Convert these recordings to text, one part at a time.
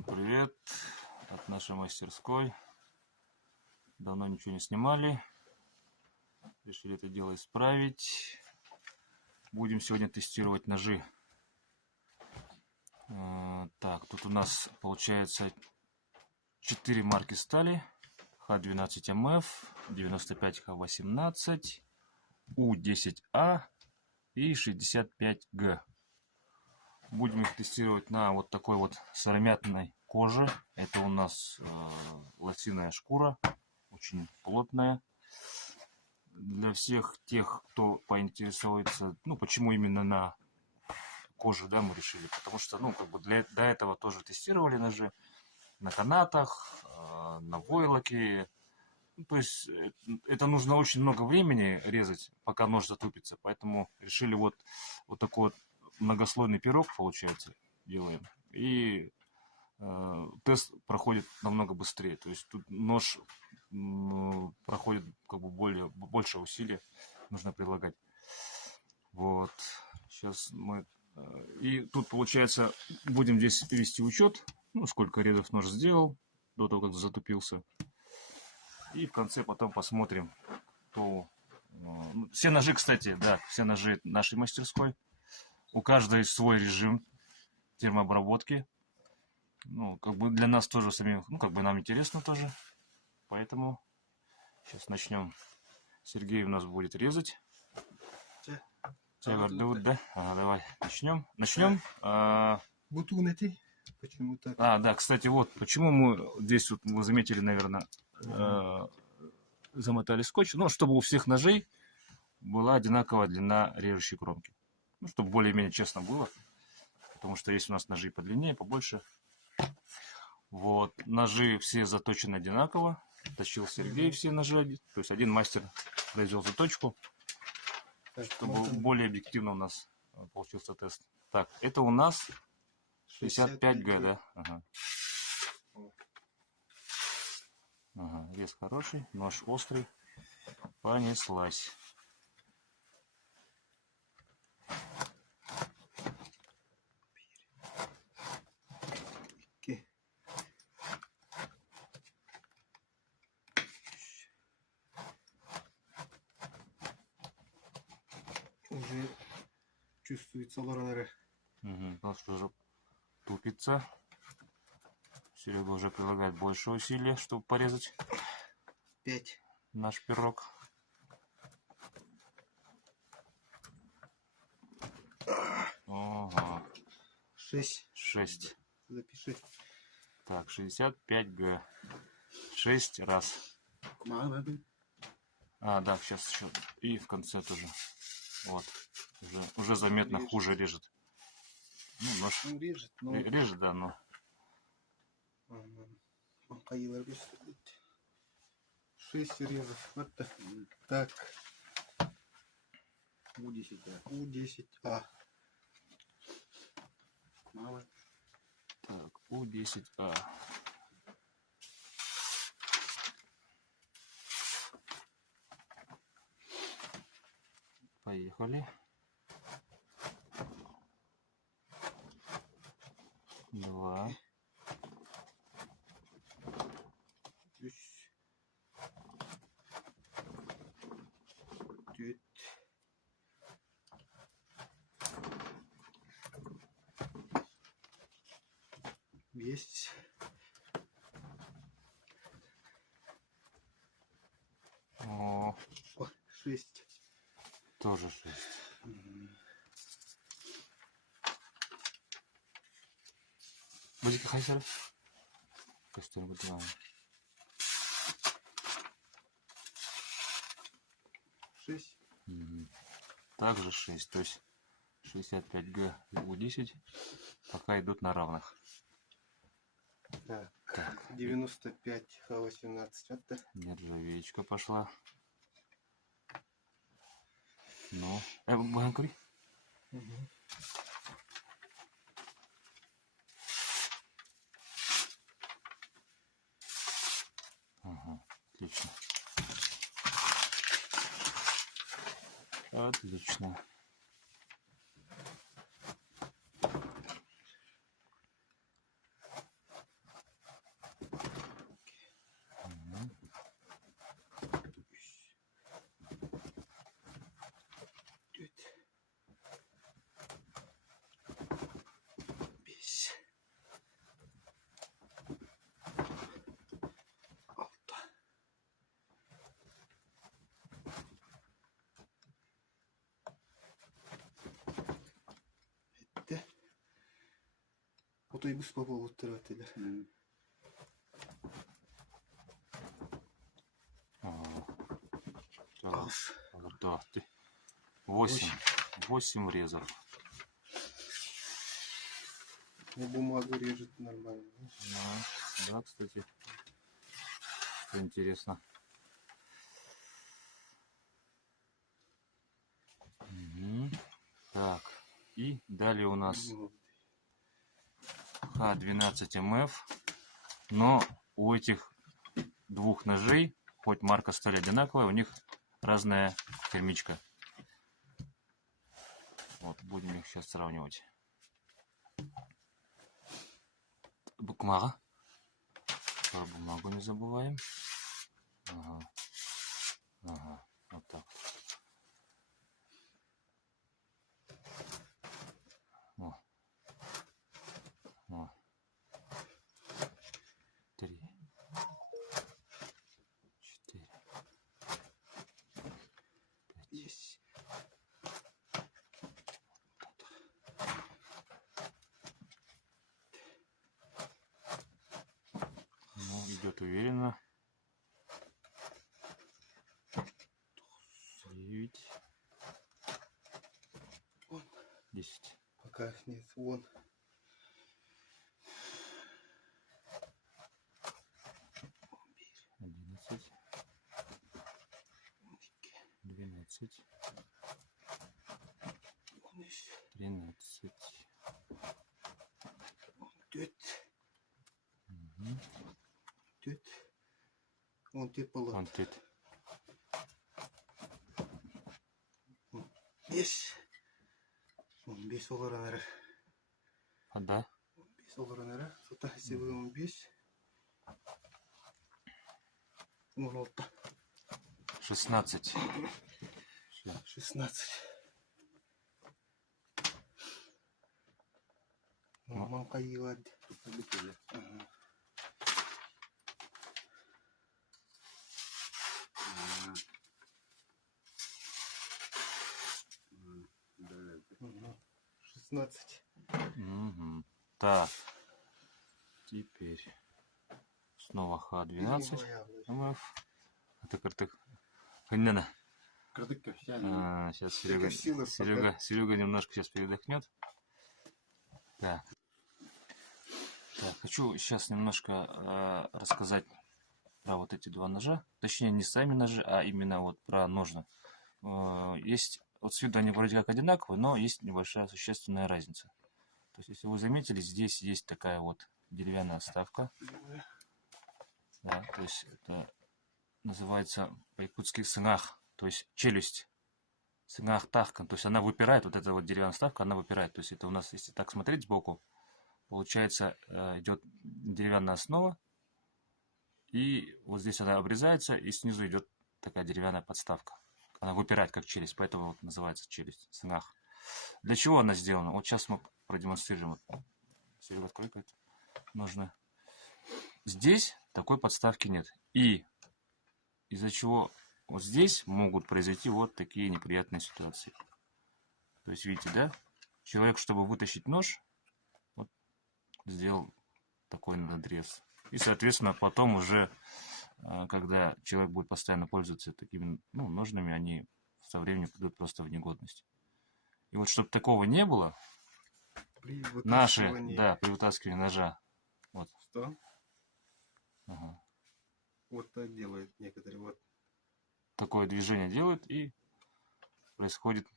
Всем привет от нашей мастерской. Давно ничего не снимали. Решили это дело исправить. Будем сегодня тестировать ножи. Так, тут у нас получается 4 марки стали. Х12МФ, 95Х18, У10А и 65Г. Будем их тестировать на вот такой вот сыромятной коже. Это у нас лосиная шкура, очень плотная. Для всех тех, кто поинтересуется, почему именно на коже, да, мы решили. Потому что, до этого тоже тестировали ножи на канатах, на войлоке. То есть это нужно очень много времени резать, пока нож затупится. Поэтому решили вот такой вот многослойный пирог, получается, делаем. И тест проходит намного быстрее. То есть тут нож проходит больше усилий нужно прилагать. Вот. Сейчас мы... И тут, получается, будем здесь вести учет, сколько резов нож сделал до того, как затупился. И в конце потом посмотрим, кто... Все ножи, кстати, да, все ножи нашей мастерской. У каждой свой режим термообработки. Для нас тоже самим, нам интересно тоже. Поэтому сейчас начнем. Сергей у нас будет резать. Тебя зовут, да? Ага, давай начнем. Бутун эти? Почему так? Да, кстати, вот почему мы здесь, вот, вы заметили, наверное, замотали скотч. Чтобы у всех ножей была одинаковая длина режущей кромки. Чтобы более-менее честно было. Потому что есть у нас ножи подлиннее, побольше. Вот. Ножи все заточены одинаково. Точил Сергей все ножи. То есть один мастер произвел заточку. Чтобы более объективно у нас получился тест. Так, это у нас 65Г, да? Ага. Ага, рез хороший, нож острый. Понеслась. Уже чувствуется лоранеры. Нож уже тупится. Серега уже прилагает больше усилий, чтобы порезать 5. Наш пирог. Ага. 6. Запиши. Так, 65Г. 6 раз. Да, сейчас еще. И в конце тоже. Вот. Уже заметно режет. Хуже режет. Нож режет, но... Режет, да, но... Каилар 6 резов. Вот так. У10А. Мало. Так, У10А. Поехали. 2. 9. 10. О, 6. Тоже 6. Будете хайсер? Костюм будем. 6. Также 6. То есть 65Г и У10 пока идут на равных. Так. 95Х18. Это Нержавеечка пошла. Баганкури. Ага, отлично. Отлично. Отой бус по поводу тратили. Да, 8 врезов. Ну, бумагу режет нормально. Да, кстати, что интересно. Угу. Так, и далее у нас Х12МФ, но у этих двух ножей, хоть марка стали одинаковая, у них разная термичка. Вот, будем их сейчас сравнивать. Бумага. Про бумагу не забываем. Ага. Ага. Вот так. О. О. 3. 4. Есть. Ну, идет уверенно. 9. 10. Пока нет, вон. 11. 12. 13. Он типа Он тут. Бес. Он бес оларанары. А да? Бес оларанары. Сота себе он бес. Он олта. 16. 16. Мам кайылад. Ага. 16. Угу. Так. Теперь снова Х12 МФ. Это картык. Ханьнана. Сейчас Серега немножко сейчас передохнет. Так. Хочу сейчас немножко рассказать про вот эти два ножа. Точнее, не сами ножи, а именно вот про ножны. Есть, вот с виду они вроде как одинаковые, но есть небольшая существенная разница. То есть, если вы заметили, здесь есть такая вот деревянная вставка. Да, то есть, это называется по-якутски сынгах, то есть челюсть. Сынгах тахкан, то есть она выпирает, вот эта вот деревянная вставка, она выпирает. То есть это у нас, если так смотреть сбоку, получается, идет деревянная основа, и вот здесь она обрезается, и снизу идет такая деревянная подставка. Она выпирает как челюсть, поэтому вот называется челюсть, сынгах. Для чего она сделана? Вот сейчас мы продемонстрируем. Серега, открой как нужно. Здесь такой подставки нет. И из-за чего вот здесь могут произойти вот такие неприятные ситуации. То есть, видите, да? Человек, чтобы вытащить нож, вот, сделал такой надрез. И, соответственно, потом уже, когда человек будет постоянно пользоваться такими ножными, они со временем придут просто в негодность. И вот, чтобы такого не было, при при вытаскивании ножа. Вот. Что? Ага. Вот так делают некоторые. Вот. Такое движение делают, и происходит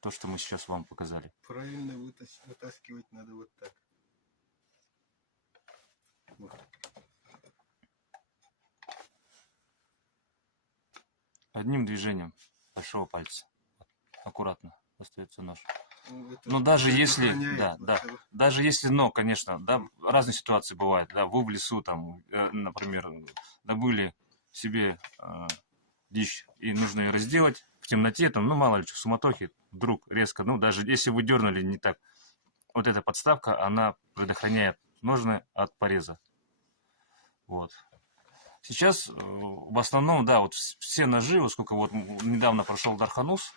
то, что мы сейчас вам показали. Правильно вытаскивать надо вот так. Вот. Одним движением большого пальца. Аккуратно остается нож. Ну, но даже если, даже если, конечно, да, разные ситуации бывают, да, вы в лесу, там, например, добыли себе дичь, и нужно ее разделать в темноте, там, мало ли, в суматохе, вдруг резко, даже если вы дернули не так, вот эта подставка, она предохраняет ножны от пореза. Вот. Сейчас в основном, да, вот все ножи, вот сколько вот недавно прошел Дарханус,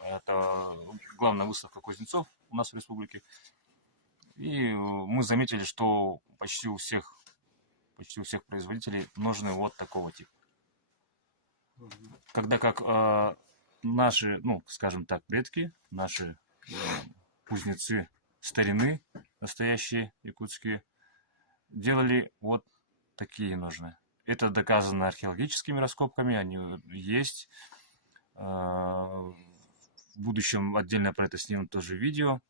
это главная выставка кузнецов у нас в республике, И мы заметили, что почти у всех производителей ножны вот такого типа. Когда как наши, ну, скажем так, предки, наши кузнецы старины, настоящие якутские, делали вот такие ножны. Это доказано археологическими раскопками, они есть. В будущем отдельно про это снимем тоже видео.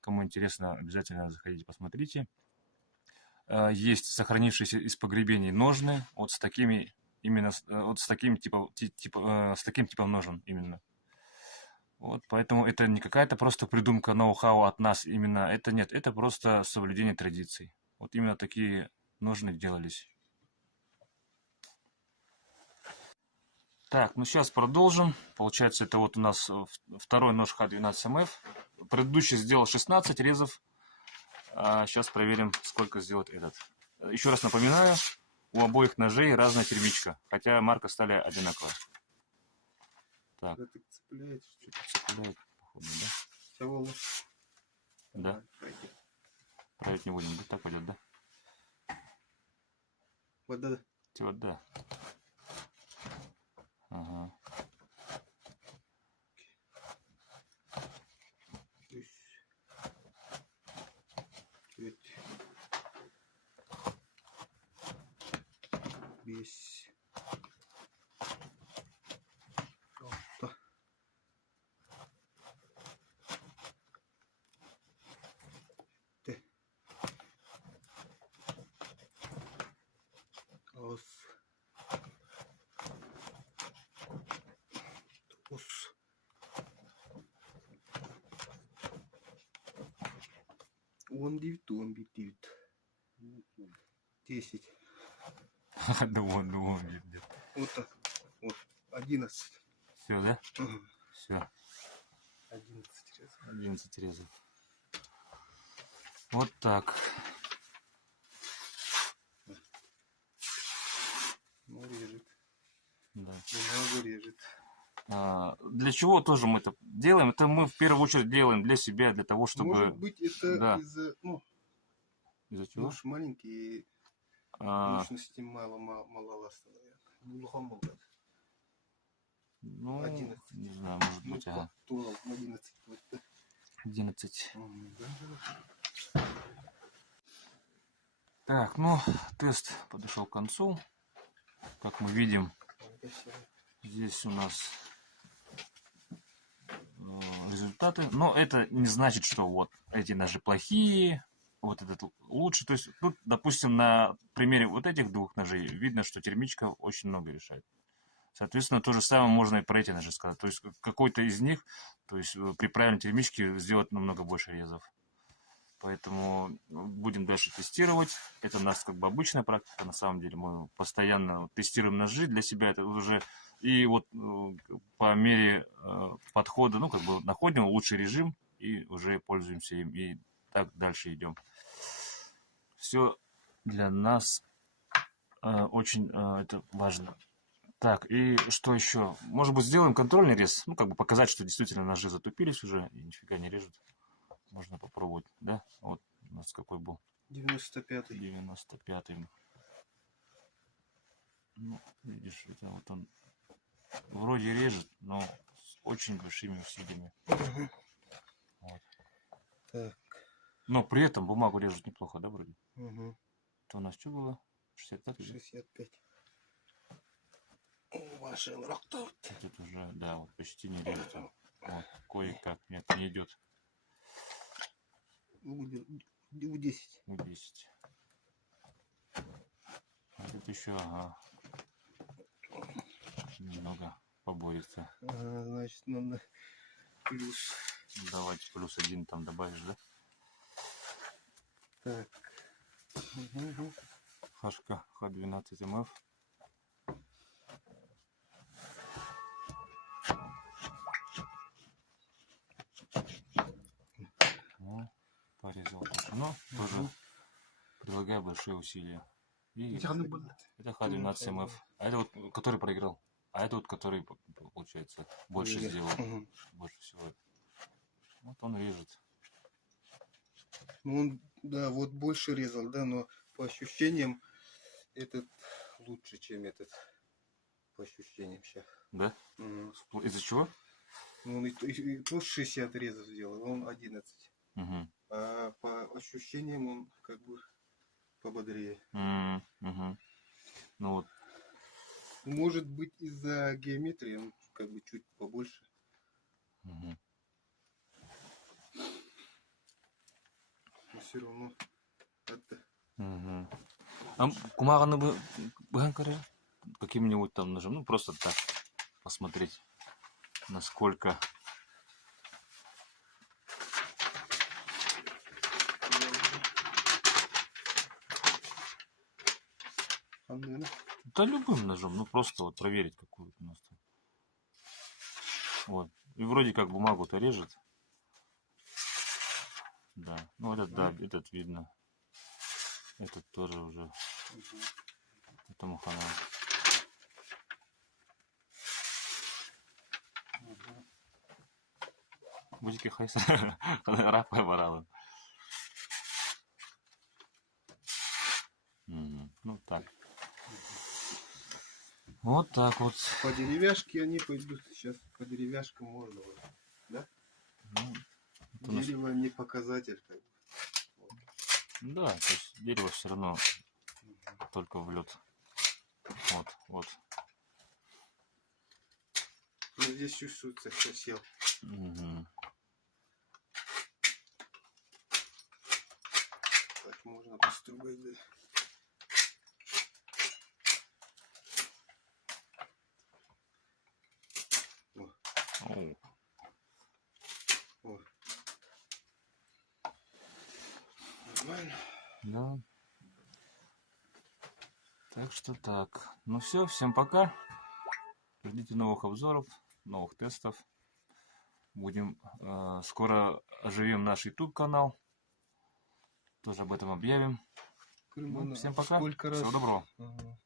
Кому интересно, обязательно заходите, посмотрите. Есть сохранившиеся из погребений ножны вот с такими именно вот с таким типом ножен именно. Вот, поэтому это не какая-то просто придумка ноу-хау от нас именно. Это нет, это просто соблюдение традиций. Вот именно такие ножны делались. Так, ну сейчас продолжим. Получается, это вот у нас второй нож Х12МФ. Предыдущий сделал 16 резов. А сейчас проверим, сколько сделает этот. Еще раз напоминаю, у обоих ножей разная термичка, хотя марка стали одинаковая. Так. Это цепляет, что-то цепляет, походу, да? Всего да. Править не будем, да? Так пойдет, да? Вот да. Вот да. Ага. Весь. Он 9. 10. Да вон. Вот так. Вот. 11. Все, да? Угу. Все. 11 резов. 11 резов. Вот так. Ну, режет. Да. Много режет. Для чего тоже мы это делаем? Это мы в первую очередь делаем для себя, для того, чтобы... Может быть, это да. из-за... Ну, из-за чего? нож маленький, и мощности маловато, наверное. Глухомолот. Ну, 11. Не знаю, может быть, ага. 11. 11. Так, ну, тест подошел к концу. Как мы видим, здесь у нас результаты. Но это не значит, что вот эти ножи плохие, вот этот лучше. То есть тут, допустим, на примере вот этих двух ножей видно, что термичка очень много решает. Соответственно, то же самое можно и про эти ножи сказать. То есть какой-то из них, то есть при правильной термичке сделать намного больше резов. Поэтому будем дальше тестировать. Это у нас как бы обычная практика. На самом деле мы постоянно тестируем ножи для себя. Это уже и вот по мере подхода, ну как бы находим лучший режим и уже пользуемся им. И так дальше идем. Все для нас очень это важно. Так, и что еще? Может быть, сделаем контрольный рез? Ну, как бы показать, что действительно ножи затупились уже и нифига не режут. Можно попробовать, да? Вот у нас какой был? 95-й. 95-й. Ну, видишь, это вот он вроде режет, но с очень большими усилиями. Вот. Так. Но при этом бумагу режет неплохо, да, вроде? Угу. Это у нас что было? 65? 65. Ваши рок-тут. Тут уже, да, вот почти не режет. Вот, кое-как. Нет, не идет. У 10. У 10. А тут еще, ага. Немного поборется. Значит, надо плюс. Давайте плюс 1 там добавишь, да? Так. Угу. Хашка Х12МФ. Ну, порезал. Но тоже прилагаю большие усилия. И это Х12МФ. А это вот, который проиграл. А это вот, который, получается, больше сделал. Больше всего. Вот он режет. Ну, он, да, вот больше резал, да, но по ощущениям этот лучше, чем этот. По ощущениям сейчас. Да? Из-за чего? Ну, он и тот 60 резов сделал, он 11. Угу. А по ощущениям он как бы пободрее. Угу. Ну вот. Может быть, из-за геометрии он как бы чуть побольше. Угу. Но все равно это... Угу. А кумаганы бы каким-нибудь там ножом, ну просто так посмотреть, насколько. Да любым ножом, ну просто вот проверить, какую у нас там. Вот. И вроде как бумагу-то режет. Да. Ну этот, да, этот видно. Этот тоже уже. Этому хана. Будете хайса. Рапа варала. Ну так. Вот так вот. По деревяшке они пойдут сейчас. По деревяшкам можно. Да? Ну, дерево не показатель. Как бы. Вот. Да, то есть дерево все равно только в лед. Вот. Ну, здесь чувствуется, что сел. Угу. Так можно построить, да. О. О. Нормально. Да. Так что так. Ну все, всем пока. Ждите новых обзоров, новых тестов. Будем скоро оживим наш YouTube канал. Тоже об этом объявим. Ну, всем пока. Сколько раз... Всего доброго. Ага.